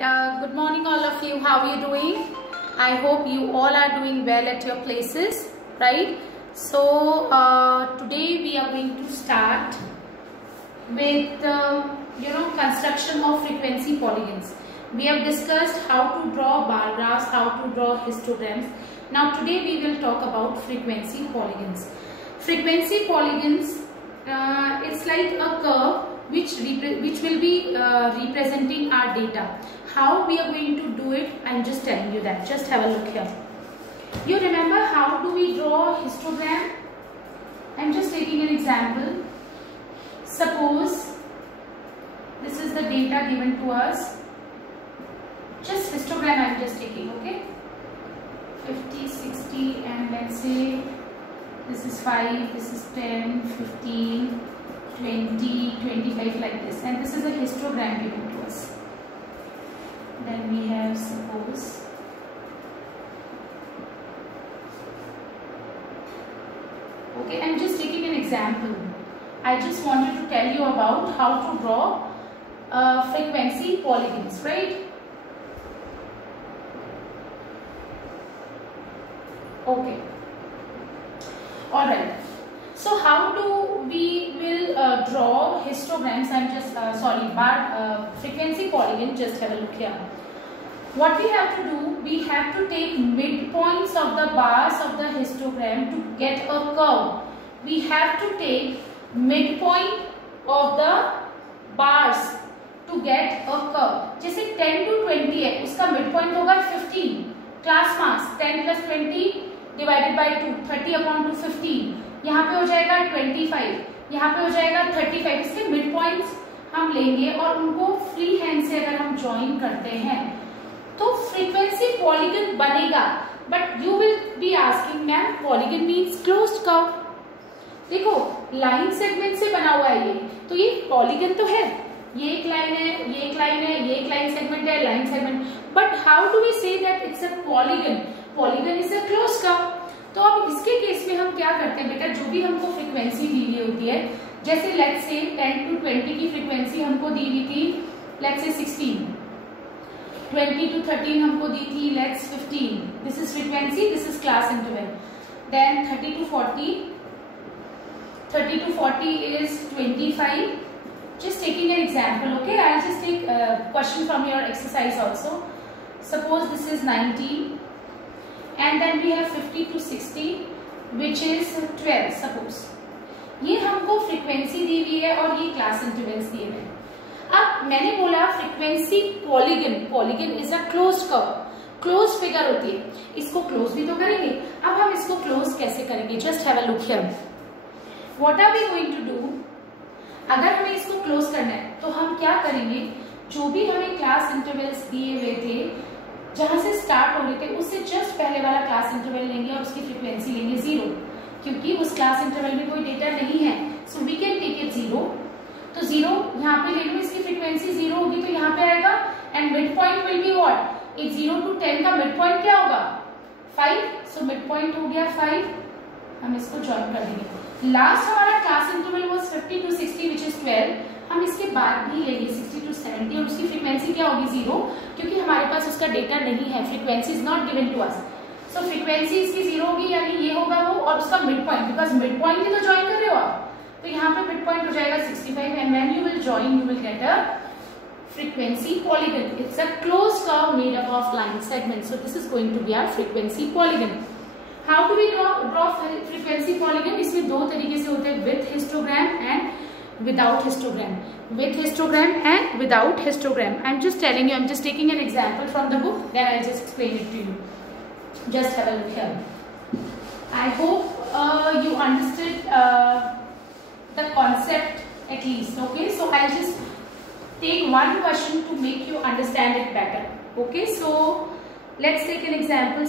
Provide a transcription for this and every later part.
Good morning all of you. How are you doing? I hope you all are doing well at your places, right? So today we are going to start with construction of frequency polygons. We have discussed how to draw bar graphs, how to draw histograms. Now today we will talk about frequency polygons. Frequency polygons, it's like a curve which will be representing our data. How we are going to do it, I'm just telling you that. Just have a look here. You remember how do we draw histogram? I'm just taking an example. Suppose this is the data given to us. Just histogram I'm just taking, okay? 50, 60, and let's say this is 5, this is 10, 15, 20, 25, like this. And this is a histogram given to us. Then we have, suppose, okay, I'm just taking an example. I just wanted to tell you about how to draw frequency polygons, right? Okay. Alright. So how do we will draw histograms? I'm just frequency polygon. Just have a look here. What we have to do, we have to take midpoints of the bars of the histogram to get a curve. We have to take midpoint of the bars to get a curve. जैसे 10 to 20 है, उसका midpoint होगा 15. Class marks 10 plus 20 divided by 2, 30 upon 2, 15. यहाँ पे हो जाएगा 25, यहाँ पे हो जाएगा 35. इसके मिड पॉइंट्स हम लेंगे और उनको फ्री हैंड से अगर हम ज्वाइन करते हैं तो फ्रीक्वेंसी पॉलीगन बनेगा. But you will be asking ma'am polygon means closed curve. देखो लाइन सेगमेंट से बना हुआ है ये, तो ये पॉलीगन तो है. ये एक लाइन है, ये एक लाइन है, ये एक लाइन सेगमेंट है, line segment. But how do we say that it's a polygon? Polygon is a closed curve. तो अब इसके केस में हम क्या करते हैं बेटा, जो भी हमको फ्रीक्वेंसी दी हुई होती है, जैसे लेट्स से 10 to 20 की फ्रीक्वेंसी हमको दी हुई थी लेट्स से 16, 20 to 13 हमको दी थी let's 15. This is frequency, this is class interval. Then 30 to 40 is 25. Just taking an example, okay? I'll just take a question from your exercise also. Suppose this is 19. And then we have 50 to 60 which is 12. Suppose ये हमको फ्रीक्वेंसी दी हुई है और ये class intervals दिए हुए हैं. अब मैंने बोला frequency polygon, polygon is a close curve, close figure होती है. इसको क्लोज भी तो करेंगे. अब हम इसको क्लोज कैसे करेंगे? Just have a look here. What are we going to do? अगर हमें इसको क्लोज करना है तो हम क्या करेंगे, जो भी हमें क्लास इंटरवल्स दिए हुए थे जहां से स्टार्ट हो रहे थे उससे जस्ट पहले वाला क्लास इंटरवल लेंगे और उसकी फ्रीक्वेंसी लेंगे 0, क्योंकि उस क्लास इंटरवल में कोई डेटा नहीं है. So we can take it 0. तो 0 यहाँ पे ले लो, इसकी फ्रीक्वेंसी 0 होगी तो यहाँ पे आएगा. And mid point will be what? एक 0 to 10 का मिड पॉइंट क्या होगा? 5. सो मिड पॉइंट हो गया 5. हम इसको ज्वाइन कर देंगे. लास्ट हमारा class interval was 50 to 60 which is 12. हम इसके बाद भी लेंगे 60 to 70 और उसकी फ्रीक्वेंसी क्या होगी? 0, क्योंकि हमारे पास उसका डेटा नहीं है. Frequency is not given to us. So frequency इसकी 0 होगी, यानी ये होगा वो, और उसका mid point, because mid point ही तो ज्वाइन कर रहे हो आप, तो यहाँ पे मिड पॉइंट हो जाएगा 65. And when you will join you will get a frequency polygon. It's a closed curve made up of line segments. So this is going to be our frequency polygon. How do we draw frequency polygon? इसमें दो तरीके से होते हैं, with histogram and without histogram. With histogram and without histogram. I'm just telling you, I'm just taking an example from the book, then I'll just explain it to you. Just have a look here. I hope you understood the concept at least, okay? So I'll just take one question to make you understand it better, okay? So let's take an example.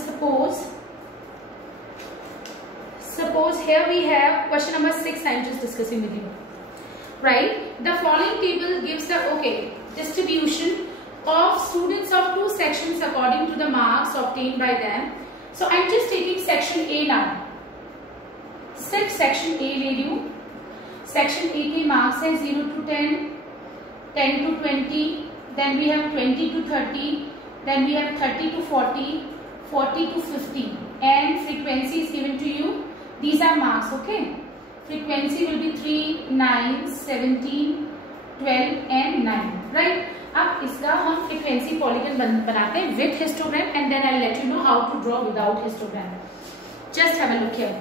Suppose here we have question number 6. I'm just discussing with you. Right, the following table gives the distribution of students of two sections according to the marks obtained by them. So I'm just taking section A now. सिर्फ section A ले लूं. Section A के marks है 0 to 10, 10 to 20, then we have 20 to 30, then we have 30 to 40, 40 to 50, and frequency is given to you. These are marks, okay? Frequency will be 3, 9, 17, 12 and 9, right? अब इसका हम frequency polygon बनाते हैं with histogram, and then I'll let you know how to draw without histogram. Just have a look here.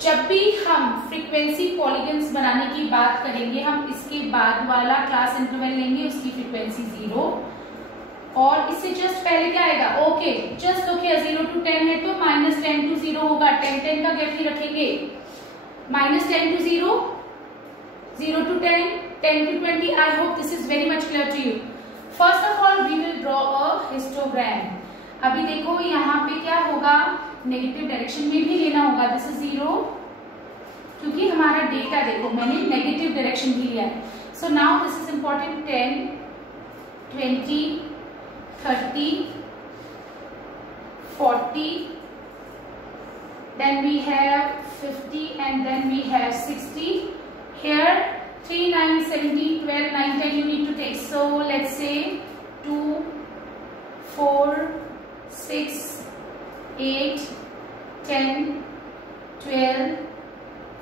जब भी हम frequency polygons बनाने की बात करेंगे, हम इसके बाद वाला क्लास इंटरवल लेंगे, उसकी frequency 0, और इससे जस्ट पहले क्या आएगा? ओके, जस्ट लुक हियर, 0 to 10 है तो -10 to 0 होगा, 10 का गैप ही रखेंगे, -10 to 0, 0 to 10, 10 to 20. I hope this is very much clear to you. First of all, we will draw a histogram. अभी देखो यहाँ पे क्या होगा, नेगेटिव डायरेक्शन में भी लेना होगा. दिस इज 0, क्योंकि हमारा डेटा देखो मैंने नेगेटिव डायरेक्शन भी लिया है. So now this is important. 10, 20, 30, 40, then we have 50, and then we have 60. Here 3, 9, 17, 12, 9, 10 you need to take. So let's say 2, 4, 6, 8, 10, 12,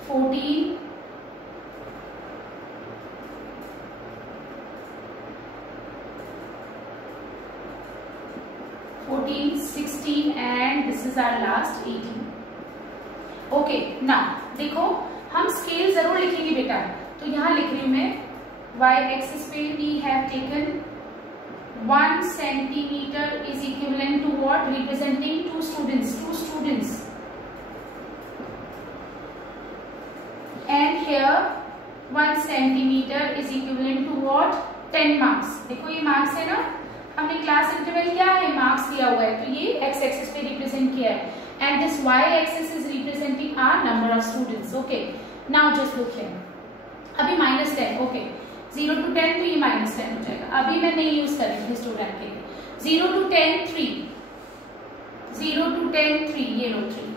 14, 16, and this is our last 18. Okay, now देखो हम स्केल जरूर लिखेंगे बेटा, तो यहाँ लिख रही हूं मैं y एक्सिस पे we have taken 1 centimeter is equivalent to what? Representing two students. And here 1 centimeter is equivalent to what? 10 marks. देखो ये मार्क्स है ना, हमने क्लास इंटरवल क्या है, मार्क्स दिया हुआ है, तो ये एक्स एक्सिस पे रिप्रेजेंट किया है, and this y axis is representing our number of students. Okay, now just look here. अभी -10, okay, 0 to 10 तो ये -10 हो जाएगा. अभी मैं नहीं यूज करेंगे हिस्टोग्राम के लिए. 0 to 10 3, 0 to 10 3, ये लो 3,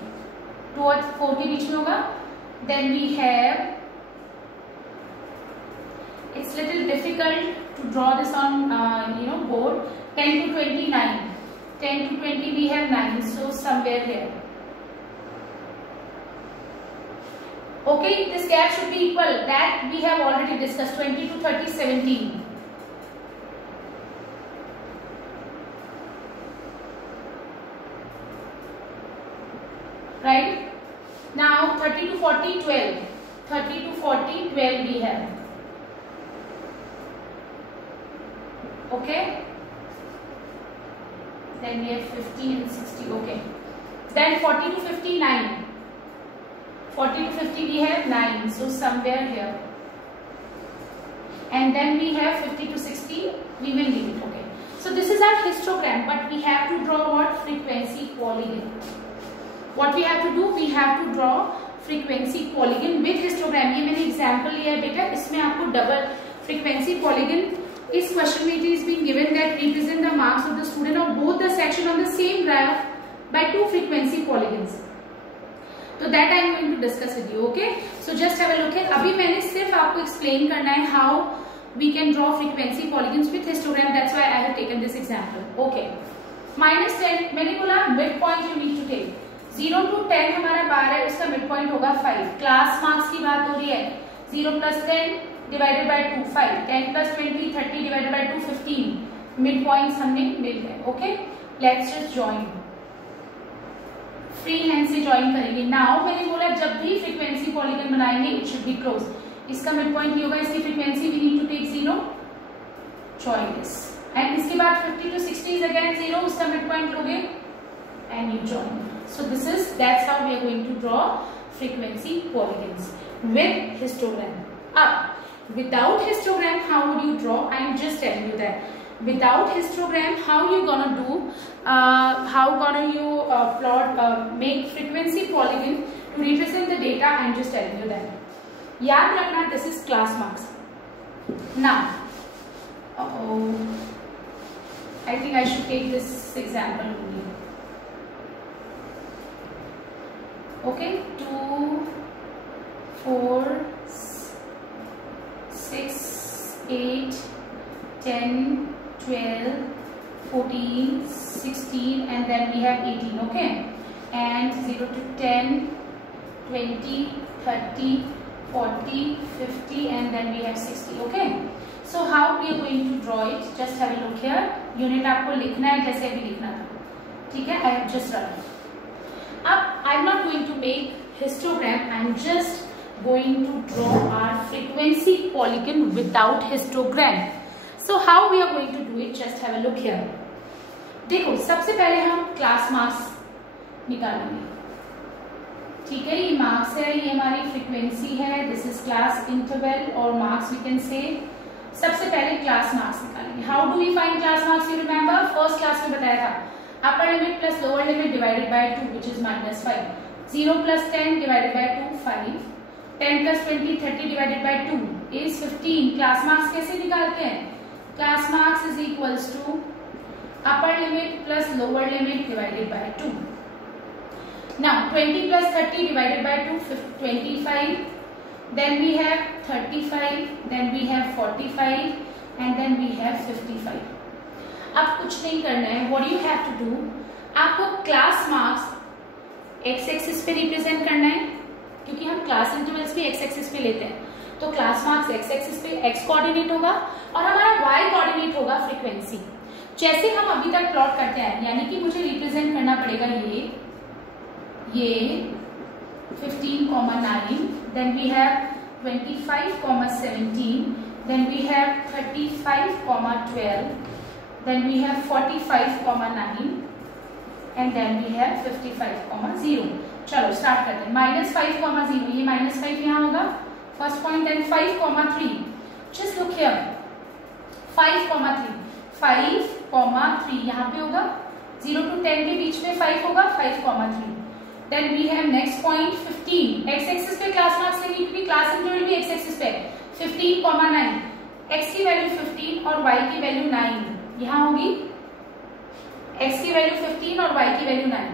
2 और 4 के बीच में होगा. Then we have, it's little difficult to draw this on board. 10 to 29, 10 to 20 we have 9, so somewhere here. Okay, this gap should be equal, that we have already discussed. 20 to 30, 17. Right? Now 30 to 40, 12. 30 to 40, 12 we have. Okay? Then we have 50 and 60. Okay. Then 40 to 50, 9. 40 to 50 we have 9. So somewhere here. And then we have 50 to 60. We will leave it. Okay. So this is our histogram, but we have to draw what? Frequency polygon. What we have to do? We have to draw frequency polygon with histogram. ये मैंने example लिया है बेटा. इसमें आपको double frequency polygon. इस question में it is being given that represent the marks of the student of both the section on the same graph by two frequency polygons. So that I am going to discuss with you. Okay? So just have a look at. अभी मैंने सिर्फ आपको explain करना है how we can draw frequency polygons with histogram. That's why I have taken this example. Okay. -10 मैंने बोला midpoint you need to take. 0 to 10 हमारा बार है, उसका midpoint होगा 5. क्लास मार्क्स की बात हो रही है. 0 plus 10 divided by 2, 5. 10 plus 20, 30 divided by 2, 15. Midpoints हमने मिल गए. Okay? Let's just join. Free hand से ज्वाइन करेंगे. नाउ मैंने बोला जब भी फ्रीक्वेंसी पॉलीगन बनाएंगे इट शुड बी क्लोज. इसका मिड पॉइंट ये होगा, इसकी frequency we need to take 0. Join this. And इसके बाद 50 to 60 इज अगेन 0. उसका मिड पॉइंट लोगे and you join. So this is, that's how we are going to draw frequency polygons with histogram. अब without histogram how would you draw? I am just telling you that. Without histogram, how you gonna do? How gonna you plot, make frequency polygon to represent the data? I'm just telling you that. याद रखना, this is class marks. Now, I think I should take this example only. Okay, 2, 4, 6, 8, 10, 12, 14, 16, and then we have 18. Okay, and 0 to 10, 20, 30, 40, 50, and then we have 60. Okay, so how we are going to draw it? Just have a look here. Unit आपको लिखना है जैसे अभी लिखना था, ठीक है? I have just run. अब I am not going to make histogram. I am just going to draw our frequency polygon without histogram. So how we are going to do it? Just have a look here. देखो, सबसे पहले हम class marks निकालेंगे, ठीक है? ये मार्क्स है, ये हमारी फ्रीक्वेंसी है, दिस इज क्लास इंटरवल और मार्क्स वी कैन से. सबसे पहले क्लास मार्क्स निकालेंगे. How do we find class marks? You remember first class में बताया था, upper limit plus lower limit divided by 2 which is -5. 0 plus 10 divided by 2 5. 10 plus 20 30 divided by 2 is 15. Class marks कैसे निकालते हैं? Class marks is equals to upper limit plus lower limit divided by 2. Now 20 plus 30 divided by 2, 25. Then we have 35. Then we have 45. And then we have 55. अब कुछ नहीं करना है. What you have to do? आपको class marks x axis पे रिप्रेजेंट करना है, क्योंकि हम क्लास इंटरवल्स भी x एक्सिस पे लेते हैं. तो क्लास मार्क्स x एक्सिस पे x कोऑर्डिनेट होगा और हमारा y कोऑर्डिनेट होगा फ्रीक्वेंसी. जैसे हम अभी तक प्लॉट करते हैं, यानी कि मुझे रिप्रेजेंट करना पड़ेगा ये 15,9, then we have 25,17, then we have 35,12, then we have 45,9, and then we have 55,0. चलो स्टार्ट करते हैं. -5,0, ये -5 यहाँ होगा first point. Then 5,3. Just look here, 5,3, 5,3 यहाँ पे होगा. 0 to 10 के बीच में 5 होगा, 5,3. Then we have next point 15. X axis पे क्लास मार्क्स लेंगे क्योंकि क्लास इंटरवल भी X एक्सिस पे. 15,9. X की वैल्यू 15 और Y की वैल्यू 9 यहाँ होगी. X की वैल्यू 15 और Y की वैल्यू 9.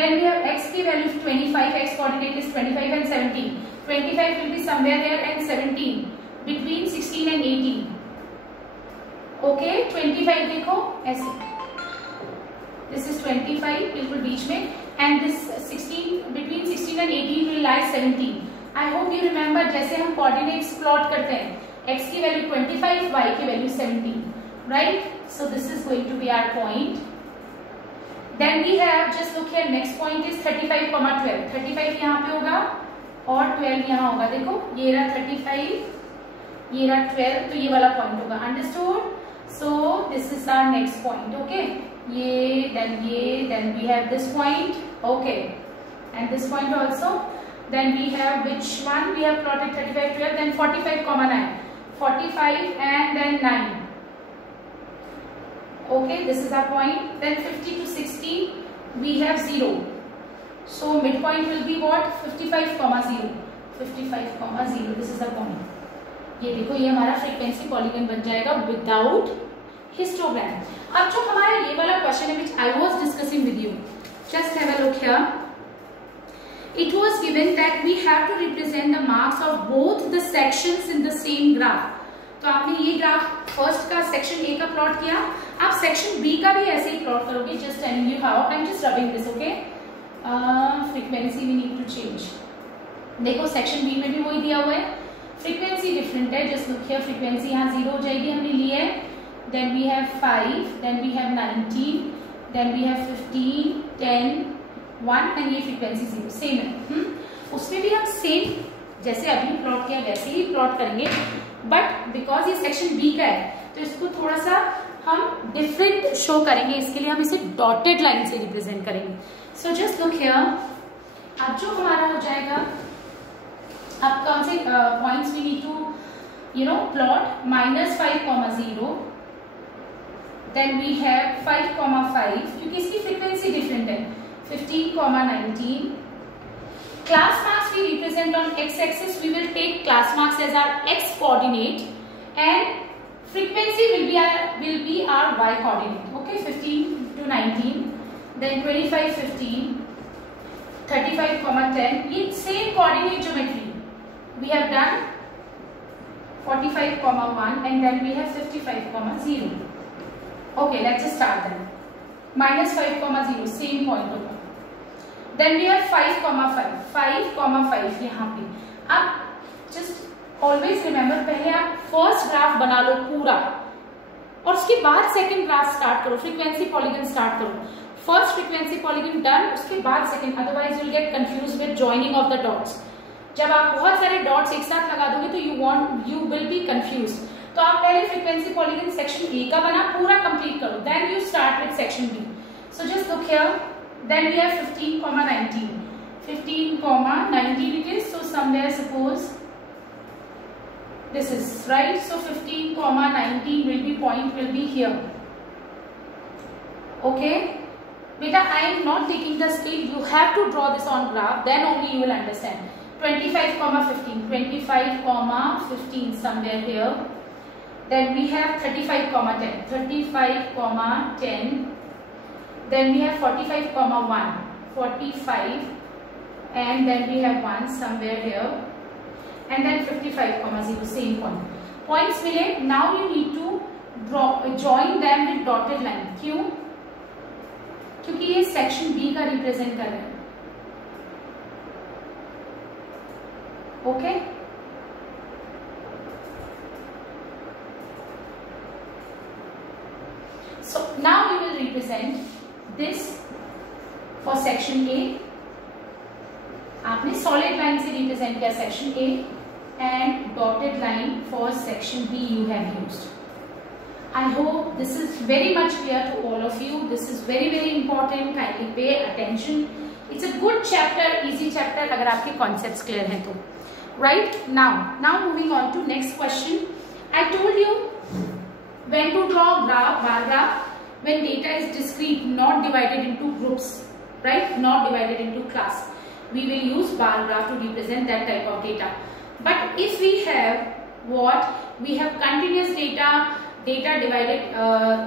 Then we have X की वैल्यू 25. X coordinate is 25 and 17. 25 will be somewhere here and 17 between 16 and 18. Okay, 25 देखो ऐसे. This is 25 बिल्कुल बीच में. And this 16 between 16 and 18 will lie 17. I hope you remember जैसे हम coordinates plot करते हैं, x की वैल्यू 25, y की वैल्यू 17, right? So this is going to be our point. Then we have, just look here, next point is 35,12. 35 यहाँ पे होगा और 12 यहाँ होगा. देखो ये रहा 35, ये रहा 12, तो ये वाला point होगा. Understood? So this is our next point. Okay. ये, then we have this point, okay, and this point also. Then we have which one? We have plotted 35, 12, then 45,9, 45 and then 9. Okay, this is our point. Then 50 to 60 we have 0. So midpoint will be what? 55,0. 55,0. This is the point. ये देखो, ये हमारा frequency polygon बन जाएगा without histogram. अब जो हमारा ये वाला क्वेश्चन है which I was discussing with you, just have a look here. It was given that we have to represent the marks of both the sections in the same graph. तो आपने ये graph first का section A का plot किया, आप section B का भी ऐसे ही प्लॉट करोगे. Just telling you how. I am just rubbing this. Okay, frequency we need to change. देखो सेक्शन बी में भी वही दिया हुआ है, फ्रीक्वेंसी डिफरेंट है. जस्ट लुक हियर, फ्रीक्वेंसी यहाँ 0 हो जाएगी, हमने ली है. Then we have 5, then we have 19, then we have 15, 10, 1 and ये frequency 0 सेम है. उसमें भी हम सेम जैसे अभी प्लॉट किया वैसे ही प्लॉट करेंगे, बट बिकॉज ये सेक्शन बी का है तो इसको थोड़ा सा हम डिफरेंट शो करेंगे. इसके लिए हम इसे डॉटेड लाइन से रिप्रेजेंट करेंगे. सो जस्ट लुक हियर, अब जो हमारा हो जाएगा, अब कौन से points we need to plot. -5,0. Then we have 5,5 क्योंकि इसकी फ्रीक्वेंसी डिफरेंट है. 15,19. Class marks we represent on x-axis. We will take class marks as our x coordinate, and frequency will be our y coordinate. Okay, 15 to 19. Then 25, 15, 35, 10. ये same coordinate geometry we have done 45, 1, and then we have 55, 0. Okay, let's just start then. -5, 0, same point होगा. Then we have 5, 5 यहाँ पे. अब just always remember, पहले आप first graph बना लो पूरा, और उसके बाद सेकंड ग्राफ स्टार्ट करो, फ्रीक्वेंसी पॉलीगन स्टार्ट करो. फर्स्ट फ्रीक्वेंसी पॉलीगन डन, उसके बाद second, otherwise you will get confuse with joining of the dots. जब आप बहुत सारे डॉट्स एक साथ लगा दोगे तो यू विल बी कंफ्यूज. तो आप पहले फ्रीक्वेंसी पॉलीगन सेक्शन ए का बना पूरा कंप्लीट करो, then you start with section B. So just look here, then we have 15, 19. 15, 19 it is. So somewhere suppose this is right. So 15, 19 will be point will be here. Okay, beta, I am not taking the scale. You have to draw this on graph. Then only you will understand. 25, 15. 25, 15 somewhere here. Then we have 35, 10. 35, 10. Then we have 45, 1. 45, and then we have 1 somewhere here. And then 55, 0, same point. Points मिले. Now you need to join them with dotted line. क्यों? क्योंकि ये section B का रिप्रेजेंट कर रहे हैं. Okay, so now we will represent this for section A. आपने solid line से रिप्रेजेंट किया section A, and dotted line for section B you have used. I hope this is very much clear to all of you. This is very important. Kindly pay attention. It's a good chapter, easy chapter अगर आपके concepts clear हैं तो. Right, now moving on to next question. I told you when to draw bar graph when data is discrete, not divided into groups, right, not divided into class. We will use bar graph to represent that type of data. But if we have we have continuous data divided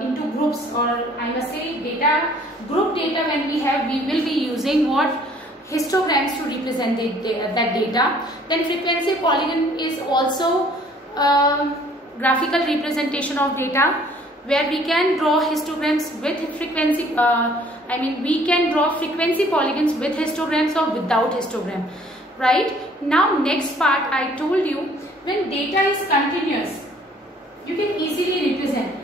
into groups, or I must say group data, when we will be using histograms to represent that data. Then frequency polygon is also graphical representation of data, where we can draw histograms with frequency. We can draw frequency polygons with histograms or without histogram. Right? Now next part, I told you when data is continuous, you can easily represent.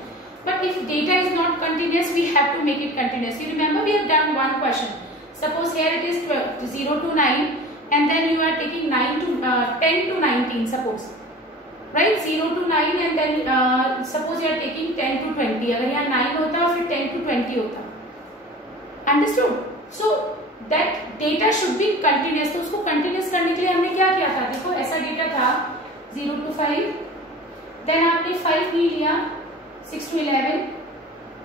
But if data is not continuous, we have to make it continuous. You remember we have done one question. Suppose here it is 0 to 9, and then you are taking 10 to 19, suppose, right? 0 to 9, and then suppose you are taking 10 to 20. अगर यहाँ 9 होता और फिर 10 to 20 होता, understood? So that data should be continuous. तो उसको continuous करने के लिए हमने क्या किया था? देखो ऐसा डेटा था 0 to 5, then आपने 5 नहीं लिया, 6 to 11,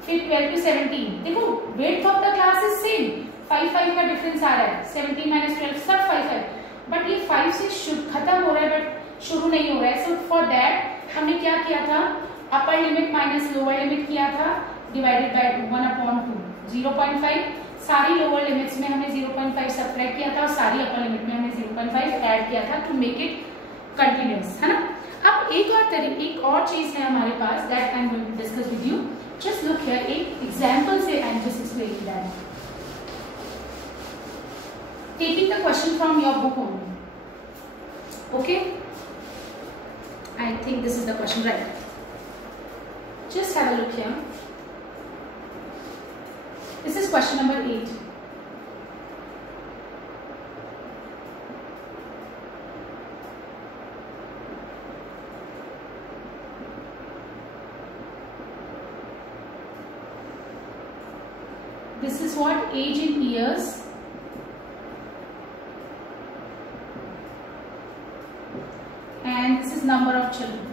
फिर 12 to 17. देखो width of the class is same. 5 का डिफरेंस आ रहा है, 17 - 12 सब 5, बट ये 5 से खत्म हो रहा है, बट शुरू नहीं हो रहा है. सो फॉर दैट हमने क्या किया था, upper limit minus lower limit किया था, डिवाइडेड बाय 1/2, 0.5. सारी लोअर लिमिट्स में हमने 0.5 सब्ट्रैक्ट किया था, और सारी अपर लिमिट में हमने 0.5 ऐड किया था टू मेक इट कंटिन्यूअस, है ना. अब एक और चीज है हमारे पास, that I am going to discuss with you. Just look here, एक एग्जांपल से I am just explaining that. Taking the question from your book only. Okay, I think this is the question, right? Just have a look here. This is question number 8. This is what age in years. And this is number of children.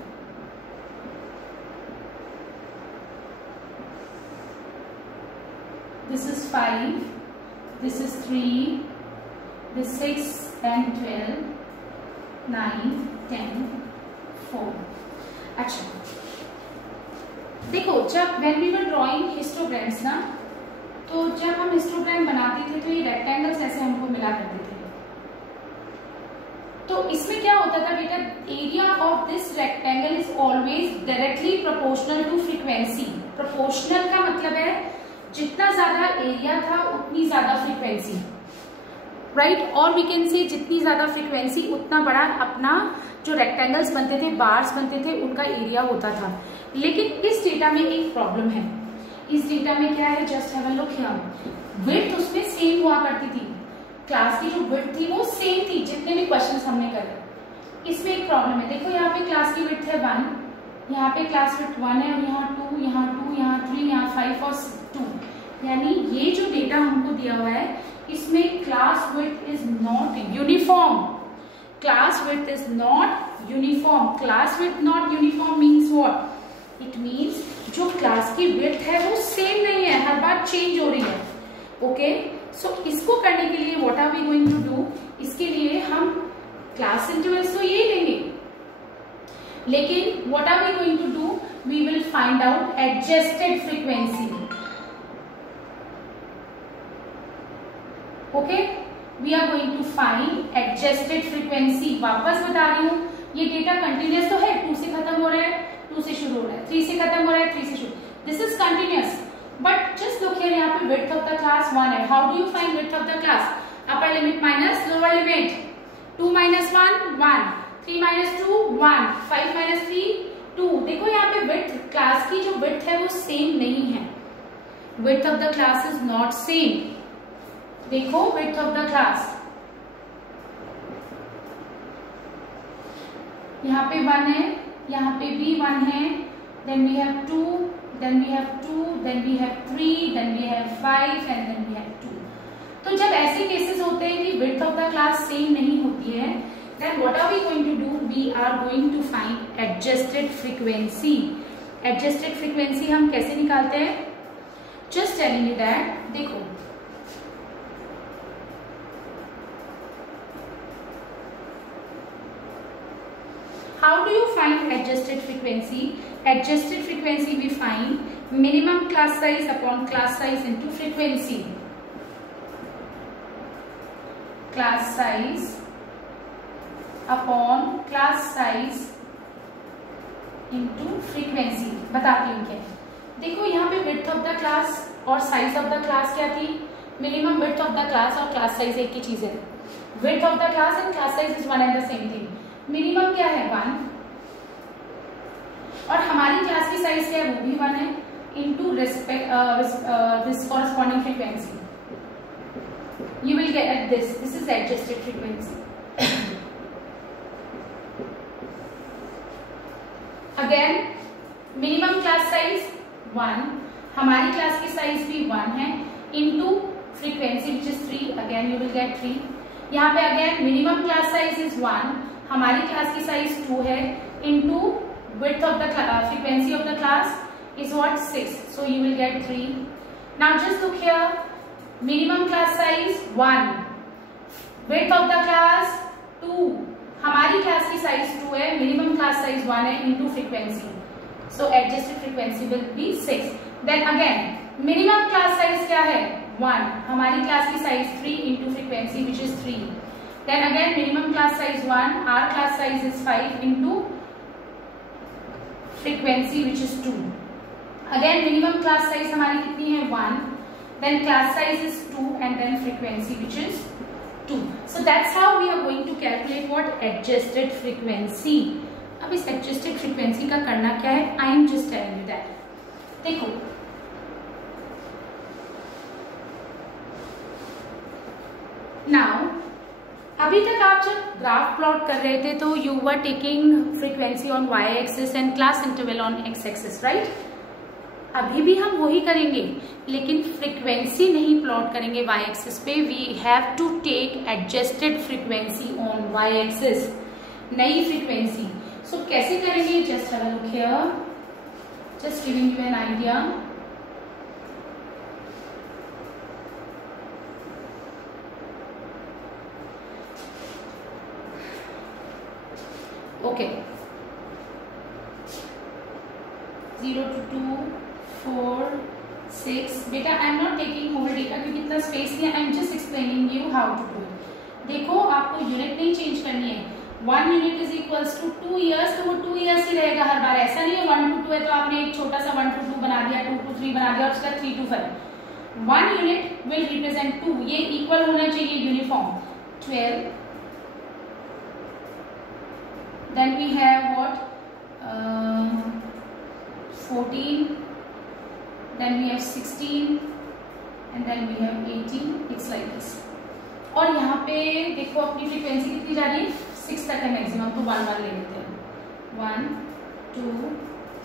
This is 5, this is 3, this 6 and 12, 9, 10, 4. अच्छा, देखो जब when we were drawing histograms ना, तो जब हम हिस्टोग्राम बनाते थे तो ये रेक्टेंगल्स ऐसे हमको मिला करते थे. तो इसमें क्या होता था बेटा, area of this rectangle is always directly proportional to frequency. Proportional का मतलब है जितना ज्यादा एरिया था उतनी ज्यादा फ्रीक्वेंसी, राइट। और वी कैन से जितनी ज्यादा फ्रीक्वेंसी उतना बड़ा अपना जो रेक्टेंगल्स बनते थे, बार्स बनते थे, उनका एरिया होता था। लेकिन इस डेटा में एक प्रॉब्लम है। इस डेटा में क्या है, just have a look here. Width उसमें सेम हुआ करती थी, क्लास की जो विड्थ थी वो सेम थी जितने भी क्वेश्चंस हमने करे। इसमें एक प्रॉब्लम है, देखो यहाँ पे क्लास की विड्थ है 1, यहाँ पे क्लास विड्थ 1 है, और यहाँ 2, यहाँ 2, यहाँ 3, यहाँ 5 और 2। यानी ये जो डेटा हमको दिया हुआ है इसमें class width is not uniform. Class width is not uniform. Class width not uniform means what? It means जो क्लास की विड्थ है वो सेम नहीं है, हर बार चेंज हो रही है। ओके, सो इसको करने के लिए what are we going to do, इसके लिए हम क्लास इंटरवल्स तो यही लेंगे, लेकिन what are we going to do, we will find out adjusted frequency. Okay, we are going to find adjusted frequency. वापस बता रही हूँ, ये डेटा कंटिन्यूअस तो है, 2 से खत्म हो रहा है, 2 से शुरू हो रहा है, 3 से खत्म हो रहा है, 3 से शुरू, this is continuous. But just look here, यहाँ पे विड्थ ऑफ द क्लास 1 है। How do you find width of the class? Upper limit minus lower limit, 2 minus 1 1, 3 minus 2 1, 5 minus 3 2। देखो यहाँ पे विड्थ, क्लास की जो विड्थ है वो सेम नहीं है। Width of the class is not same. देखो विड्थ ऑफ द क्लास, यहाँ पे 1 है, यहाँ पे भी 1 है, then we have 2, then we have 2, then we have 3, then we have 5 and then we have 2। तो जब ऐसे केसेस होते हैं कि width of the class same नहीं होती है, then what are we going to do? We are going to find adjusted frequency। adjusted frequency हम कैसे निकालते हैं? Just telling you that, देखो how do you find adjusted frequency? Adjusted frequency we find minimum class size upon class size into frequency। class size upon class size into frequency। बताती हूँ क्या। देखो यहाँ पे width of the class और size of the class क्या थी? minimum width of the class और class size एक ही चीज है। width of the class and class size is one and the same thing। minimum क्या है? 1, और हमारी क्लास की साइज क्या है? वो भी 1 है, into this corresponding frequency. You will get this is adjusted frequency. Again minimum class size 1, हमारी क्लास की साइज भी 1 है, into frequency which is 3, again you will get 3। यहाँ पे again minimum class size is 1, हमारी क्लास की साइज 2 है, into width of the frequency of the class is what? 6, so you will get 3। now just look here, minimum class size 1, width of the class 2, हमारी क्लास की साइज 2 है, minimum class size 1 है, into frequency, so adjusted frequency will be 6। then again minimum class size क्या है? 1, हमारी क्लास की साइज 3 into frequency which is 3। then again minimum class size 1, our class size is 5 into frequency which is 2। again minimum class size हमारी कितनी है? 1, then class size is 2 and then frequency which is 2। so that's how we are going to calculate what? adjusted frequency। अब इस adjusted frequency का करना क्या है? I am just telling you that। देखो now अभी तक आप जब ग्राफ प्लॉट कर रहे थे तो you were taking frequency on y axis and class interval on x axis, right. अभी भी हम वही करेंगे, लेकिन फ्रीक्वेंसी नहीं प्लॉट करेंगे y एक्सिस पे। We have to take adjusted frequency on y axis, नई फ्रीक्वेंसी। सो कैसे करेंगे? Just have a look here, just giving you an idea. Okay, 0 to 2 4 6। बेटा I am not taking whole data क्योंकि इतना space नहीं है, I am just explaining you how to do. देखो आपको यूनिट नहीं चेंज करनी है, 1 यूनिट इज इक्वल्स टू 2 ईयर्स, तो वो 2 ईयर्स ही रहेगा हर बार। ऐसा नहीं है 1 to 2 है तो आपने एक छोटा सा 1 to 2 बना दिया, 2 to 3 बना दिया और उसका 3 to 5। 1 यूनिट विल रिप्रेजेंट 2, ये इक्वल होना चाहिए, यूनिफॉर्म। 12, then we have what 14, then we have 16 and then we have 18, it's like this। और यहाँ पे देखो अपनी फ्रीक्वेंसी कितनी जा रही है, 6 तक है मैक्सिमम, तो 1 1 ले लेते हैं। 1 2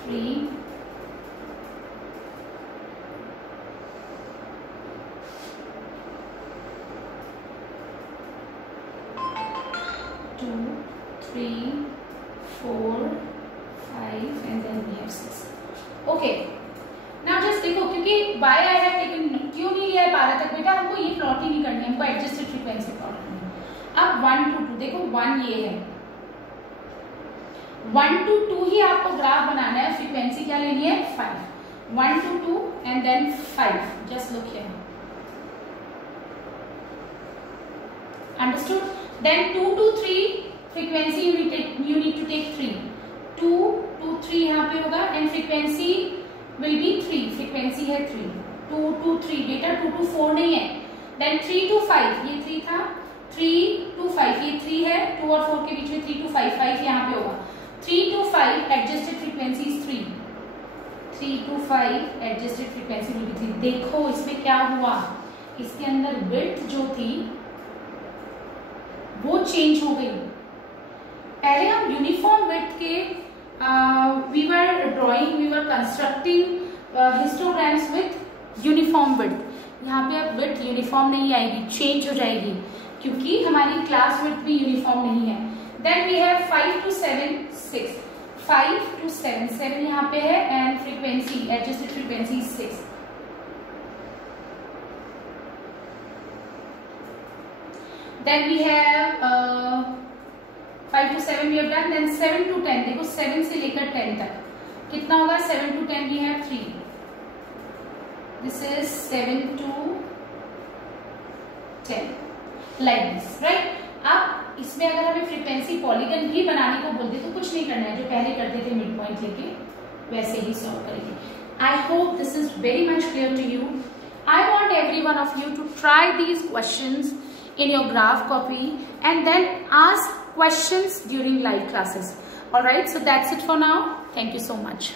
3 2 3 4 5 and then we have 6। Okay, now just देखो, क्योंकि वाई आई हैव टेकन, क्यों नहीं लिया है 12 तक बेटा, हमको ये प्लॉट ही नहीं करनी है, हमको एडजस्टेड फ्रीक्वेंसी प्लॉट करनी है। अब 1 to 2 देखो, 1 ये है, 1 to 2 ही आपको ग्राफ बनाना है, फ्रीक्वेंसी क्या लेनी है 5। 1 to 2 and then 5, just look here, understood? Then 2 to 3 frequency you need to take 3, 2 to 3 यहाँ पे होगा and frequency will be 3, frequency है 3, 2 to 3 बेटा 2 to 4 नहीं है। Then 3 to 5, ये 3 था, 3 to 5 ये 3 है, 2 और 4 के बीच में 3 to 5, 5 यहाँ पे होगा। 3 to 5 adjusted frequency is 3, 3 to 5 adjusted frequency will be 3। देखो इसमें क्या हुआ, इसके अंदर width जो थी वो चेंज हो गई। पहले हम यूनिफॉर्म विड्थ के we were drawing, we were constructing histograms with uniform width, यहाँ पे अब विड्थ यूनिफॉर्म नहीं आएगी, चेंज हो जाएगी, क्योंकि हमारी क्लास विड्थ भी यूनिफॉर्म नहीं है। Then we have 5 to 7 6, 5 to 7, 7 यहाँ पे है and frequency adjusted frequency 6। Then we have 5 to 7 we have done, then 7 to 10, देखो 7 से लेकर 10 तक कितना होगा, 7 to 10 we have 3, this is 7 to 10 like this, right? अब इसमें अगर हमें फ्रीक्वेंसी पॉलीगन भी बनाने को बोल दे तो कुछ नहीं करना है, जो पहले करते थे मिड पॉइंट लेके वैसे ही सॉल्व करेंगे। I hope this is very much clear to you. I want every one of you to try these questions in your graph copy and then ask questions during live classes. Alright, so that's it for now. Thank you so much.